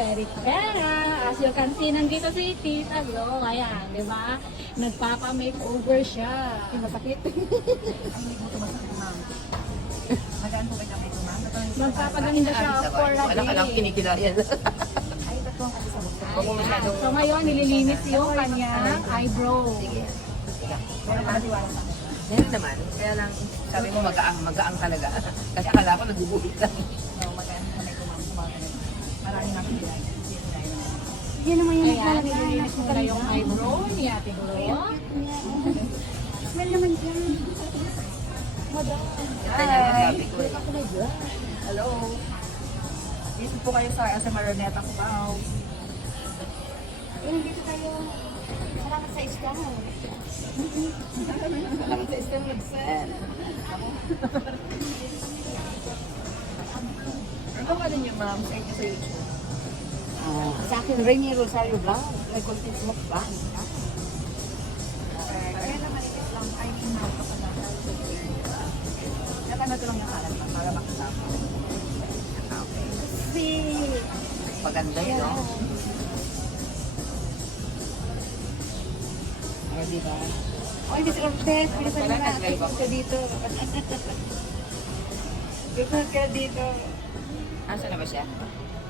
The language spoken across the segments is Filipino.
Peripera. As you can see, nandito si Tita Glo. Ayan, di ba? Nagpapa-makeover siya. Masakit. Hindi mo tumasakit, ma'am. Magaan po ba kami ito, ma'am? Magpapaganda siya for a Wala ka lang day. kinikilayan. Ay, ba't kasi sa bukod? Ayan. So ngayon, nililinis yung kanyang eyebrow. Sige. Sige. Pero matiwala sa akin. Meron naman. Kaya lang, sabi mo magaang talaga. Kasi akala ko nagbubuhit lang. No, magaan kami ito, ma'am. Sumagano. Maraming nakikilay. Yan naman yung Ayan, nililinis mo na yung eyebrow ni Ate Glo. Smell naman dyan. Kaya nga sabi ko eh. Hello. Visit po kayo sa Maroneta ko ba? Eh, dito tayo. Salamat sa isda. Salamat sa isang mag-send. Ano ka din yung ma'am? Sa inyo sa YouTube. Sa akin, Rainy Rosario Vlog. May content mo ba? Kaya naman ito lang. I mean, how to pala. Kaya ito lang yung kalat lang para makita mo. Okay. Si... Paganda yun, no? Oh, di ba? Oh, hindi si Ortez. Pinasan mo Wala na. nag-live Ikot ka dito. Ikot ka dito. Asa na ba siya?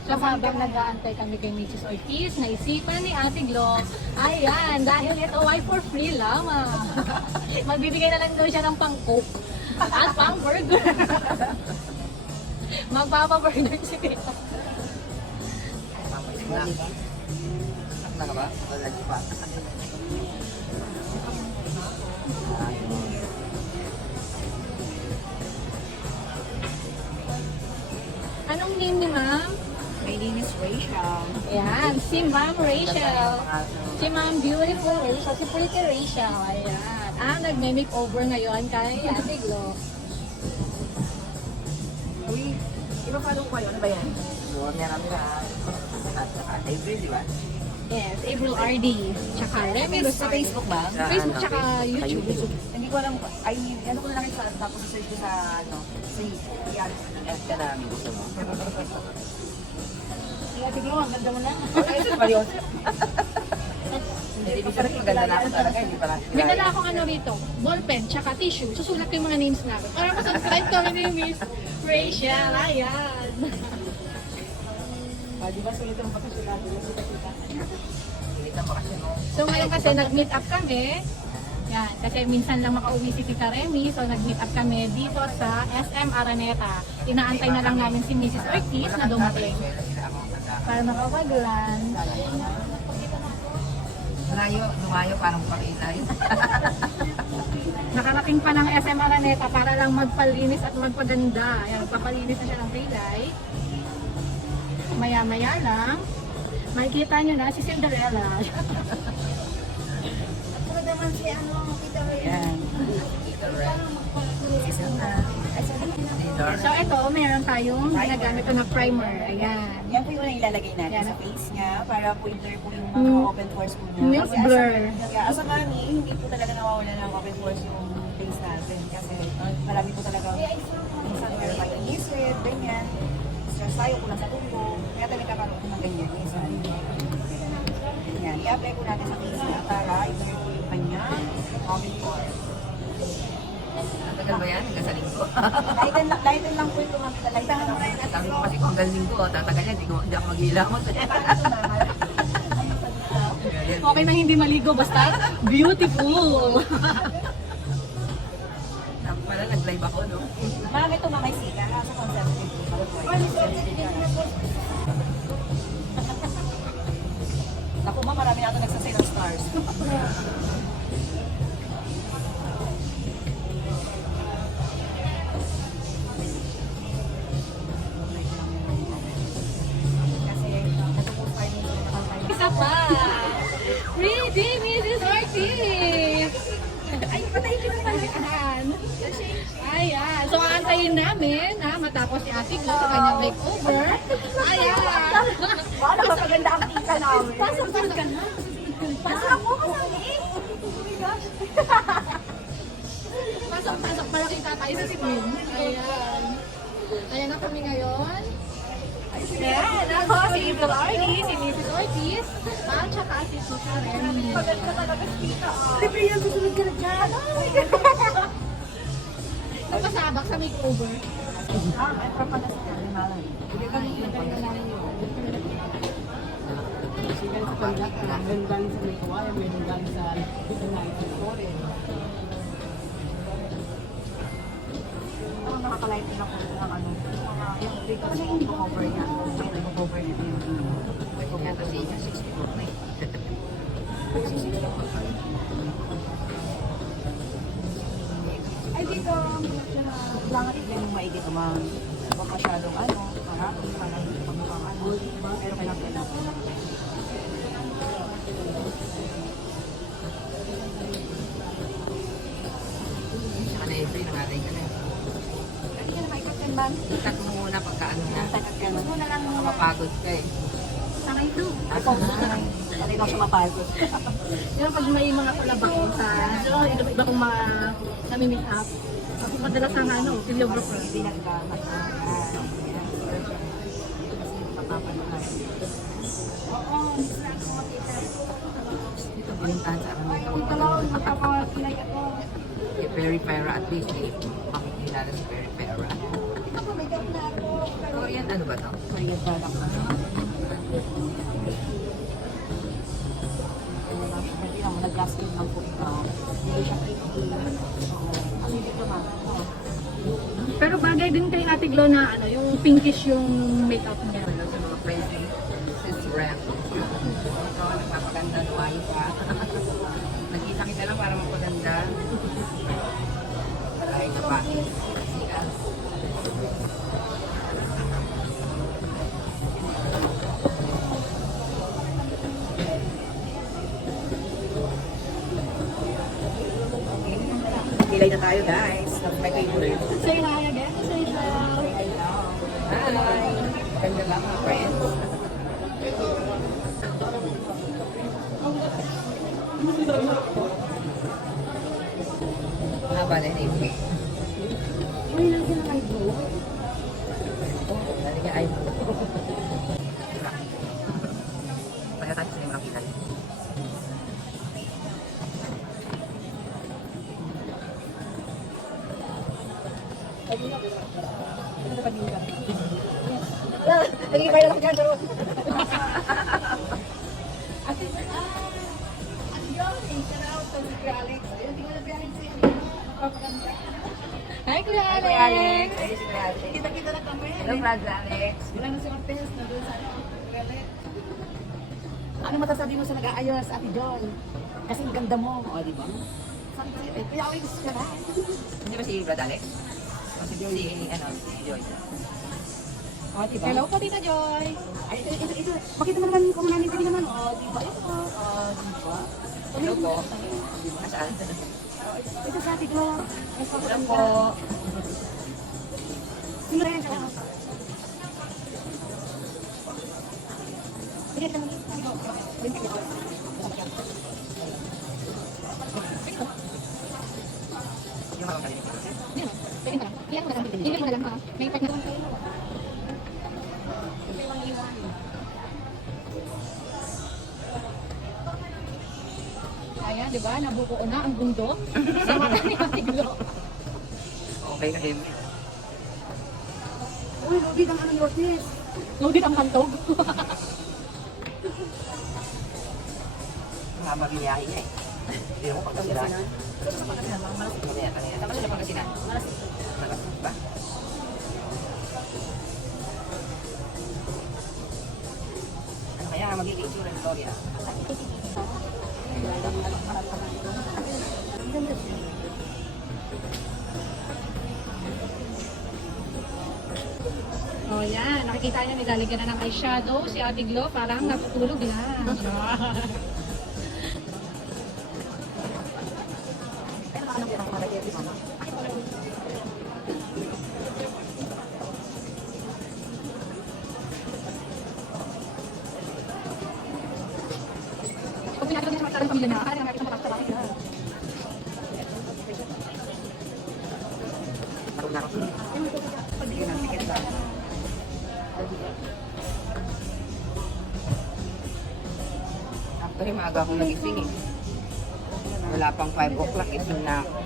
So habang nag-aantay kami kay Mrs. Ortiz, naisipan ni Ate Glo, ayan, dahil ito ay for free lamang. Magbibigay na lang daw siya ng pang-coke at pang-burger. Magpapa-burger siya. Na. Na ka ba? Wala di pa. Anong name ni ma'am? My name is Rachel. Ayan, si Ma'am Rachel. Si Ma'am Beautiful Rachel, si Pretty Rachel. Ayan. Nagme-makeover ngayon kay Ate Glo. Uy, iba-follow ko kayo. Ano ba yan? Buwan niya kami na. At saka April, di ba? Yes, April RD. Tsaka Remy Sa Facebook ba? Sa Facebook ano, tsaka YouTube. Hindi ko alam. Ay, ano ko na lang sa tapos search ko sa ano, sa YouTube. Yan. At ka namin gusto mo. Ate Glo, ang ganda mo na. Ay, ito seryoso. Hindi ibig sabihin maganda na ako talaga. Hindi pala. May dala akong ano rito, ballpen, tsaka tissue. Susulat ko yung mga names namin. Para masubscribe kami ni Miss Rachel. Ayan. Di ba sulit ang pakasulat? Kita-kita. Hindi ka makasya mo. So ngayon kasi nag-meet up kami. Yan, kasi minsan lang makauwi si Tita Remy. So nag-meet up kami dito sa SM Araneta. Inaantay na lang namin si Mrs. Ortiz na dumating para makapag-lunch. Lumayo, parang pakilay. Nakarating pa ng SM Araneta para lang magpalinis at magpaganda. Ayan, magpapalinis na siya ng daylight. Maya-maya lang, makikita nyo na si Cinderella. Ako naman si ano, Tita Ray. Yan. So ito, meron tayong ginagamit ko na primer. Ayan. Yan po yung unang ilalagay natin Yan. sa face niya para po i-blur po yung mga open pores po niya. Milk Kasi blur. As a mami, hindi po talaga nawawala ng open pores yung face natin. Kasi marami po talaga minsan meron tayo inisip, ganyan. Stress tayo, kulang sa tulog. Kaya talaga nagkakaroon po ng ganyan minsan. Yan, i-apply po natin sa face niya para i-blur po yung kanya open pores. Tagal ba yan? Hanggang sa linggo. Lighten lang po ito, mami. Lighten lang po rin. Sabi ko kasi kung hanggang linggo, tatagal yan. Hindi ako mag-ilamot. Okay na hindi maligo, basta beautiful. Tapos pala, nag-live ako, no? Mami, ito mamay sika. Nasa conservative po. Naku ma, marami na ito nagsasay ng stars. Kasi nagpo-post tayo nito, nakakain. Isa pa. Pretty Mrs. Ortiz. Ay, patayin ko na palihan. Ayan. So, aantayin namin na matapos si Ate Glo sa kanyang makeover. Ayan. Wow, napapaganda ang tita namin. Pasok ka na. Pasok ako kasi. Oh my gosh. Pasok pala kita tayo sa screen. Ayan. Ayan na kami ngayon. Yan, ako si Evil Ortiz, si Mrs. Ortiz, at saka si Susan Remy. Libre yan, susunod ka na dyan. Napasabak sa makeover. Ay, papala sa kanya, malang. Meron galing sa may kawayan, meron galing sa Flores. Ako nakakalight din ako ng ano, yung big kasi hindi ko cover niya. Hindi ko cover niya yung Kaya kasi niya, 64 na eh. ay dito, kailangan i-blend yung maigi ito, ma'am. Huwag masyadong ano, marami, parang pagmukhang ano. Pero kailangan lang. Saka na-entry na natin ka na. Hindi ka na maikatyan, ma'am. Ikat mo muna pagka ano na. Takatyan. Muna lang muna. Mapagod ka eh. Saka ito. Ako, hindi ko siya mapagod. Yung pag may mga palabako sa, iba kong mga nami-meet up. Kasi madalas ang ano, videographer. Hindi nagkakataan. Oo, miss na ako makita. Dito pinintahan sa akin. Kung talawag mo pa kinay ako. Si Perry Pera at least eh. Makikilala si Perry Pera. Ako, may gap na ako. Korean ano ba to? Korean product na. Hindi naman nag-gas cream lang po ikaw. Hindi siya pretty. Oo. Ano dito ma? Pero bagay din kay Ate Glo na ano, yung pinkish yung makeup niya. Ano sa mga friends ni Sis Rem. Ito, nagpapaganda nuwayo ka. Nakita kita lang para magpaganda. Ay, ito pa. Sikat. Pilay na tayo guys. May favorite. Say hi again, say hi. Hi! Ganda lang mga friends. Haba na yun eh. Uy, lagi na kayo bro. Dali ka ay. Kaya tayo sa mga kita. Nag-ibay lang ako dyan, pero... Hi, Kuya Hi, Alex. Alex. Ay, si Kuya Alex. Kita-kita na kami. Hello, Brad Alex. Wala na si Ortez na doon sa ano. Ano masasabi mo sa nag-aayos, Ate John? Kasi ang ganda mo, o di ba? Sabi ko, eh, Kuya Alex ka na. Hindi ba si Brad Alex? O si Joy. O, di ba? Hello po, Tita Joy. Ay, ito. Pakita mo naman kung namin pwede naman. O, di ba? Ito. O, di ba? Hello po. Nasaan? Ito sa Ate John. Hello po. Sino rin siya? Sige, ito. Yung mga kalimutan. Iyan mo na lang. Iyan mo na lang ha. May part na lang kayo. Ayan, di ba? Nabuko na ang bundok sa mata ni Ate Glo. Okay ka din. Uy, Lodi, ang ano ni Ortiz. Loaded ang kantog. Mga mabiyahe niya eh. Hindi mo pagkasilan. Mamaya, kanina. Saan ka sila pagkasilan? Malasig ba? Ano kaya magiging itsura ni Gloria? Oh, yan. Nakikita niyo, nilalagyan na ng eyeshadow si Ate Glo. Parang natutulog lang. Kung pinatulog niya sa mga pamilya na, kaya nga ito makakita bakit na. Parang nakapili. Kasi maaga akong nagising eh. Wala pang 5 o'clock, gising na ako.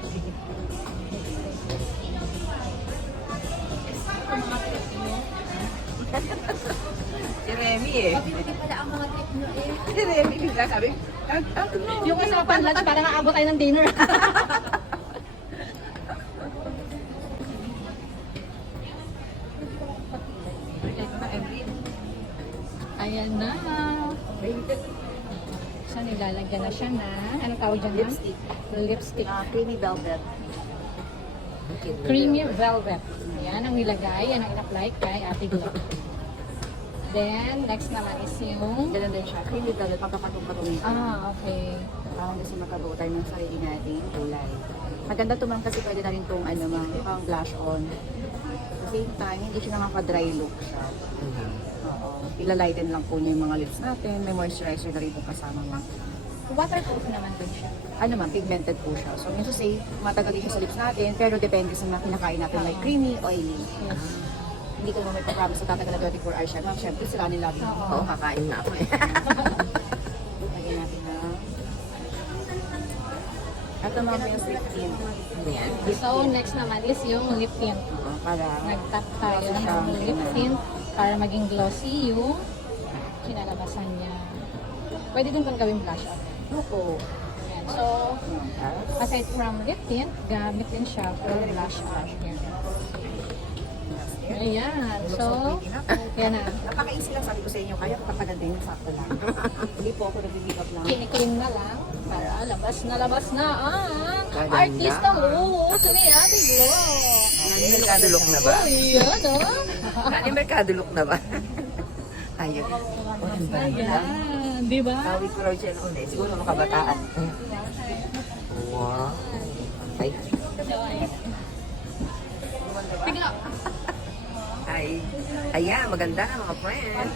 Si Remy eh. Hindi pala ang mga trip nyo eh. Si Remy bigla sabi, Yung usapan lunch, parang aabot tayo ng dinner. ito na Evelyn. Ayan na. So, nilalagyan na siya na. Anong tawag dyan? Lipstick. Lipstick. Creamy velvet. Creamy velvet. Yan ang nilagay. Yan ang in-apply kay Ate Glo. Then, next naman is yung... Ganun din siya. Creamy velvet, pagkapatong-patong. okay. Parang kasi makabuo tayo ng sarili nating kulay. Maganda to ma'am kasi pwede na rin itong ano ma'am, pang blush on. At the same time, hindi siya nakaka-dry look siya. Oo. Ilalighten lang po niya yung mga lips natin. May moisturizer na rin po kasama ma'am. Waterproof naman din siya. Ano ma'am, pigmented po siya. So, means to say, matagal din siya sa lips natin, pero depende sa mga kinakain natin, like creamy, oily. Yes. Hindi ko naman may promise na tatagal na 24 hours siya. Ma'am, syempre, sila nila. Oo, kakain na ako eh. Lagyan natin na. Ito ma'am yung lip tint. Ano yan? So, next naman is yung lip tint. Para Nag-tap tayo ng lip tint para maging glossy yung kinalabasan niya. Pwede din pang gawing blush up. Opo. Ayan. So, aside from lip tint, gamit din siya for blush up. Ayan. So, yan na. Napaka-easy lang sabi ko sa inyo, kaya kapaganda yung sakto lang. Hindi po ako nag-make up lang. Kiniklin na lang para labas na ang Gaganda. artista look ni Ate Glo. Nani Mercado look na ba? Oh, yan Nani Mercado look na ba? Ayun. Oh, ang ganda. Ayan. Di ba? Tawid ko raw siya noon eh. Siguro makabataan. Wow. Ay. So, ayan. Bigla. Ay. Ayan, maganda mga friends.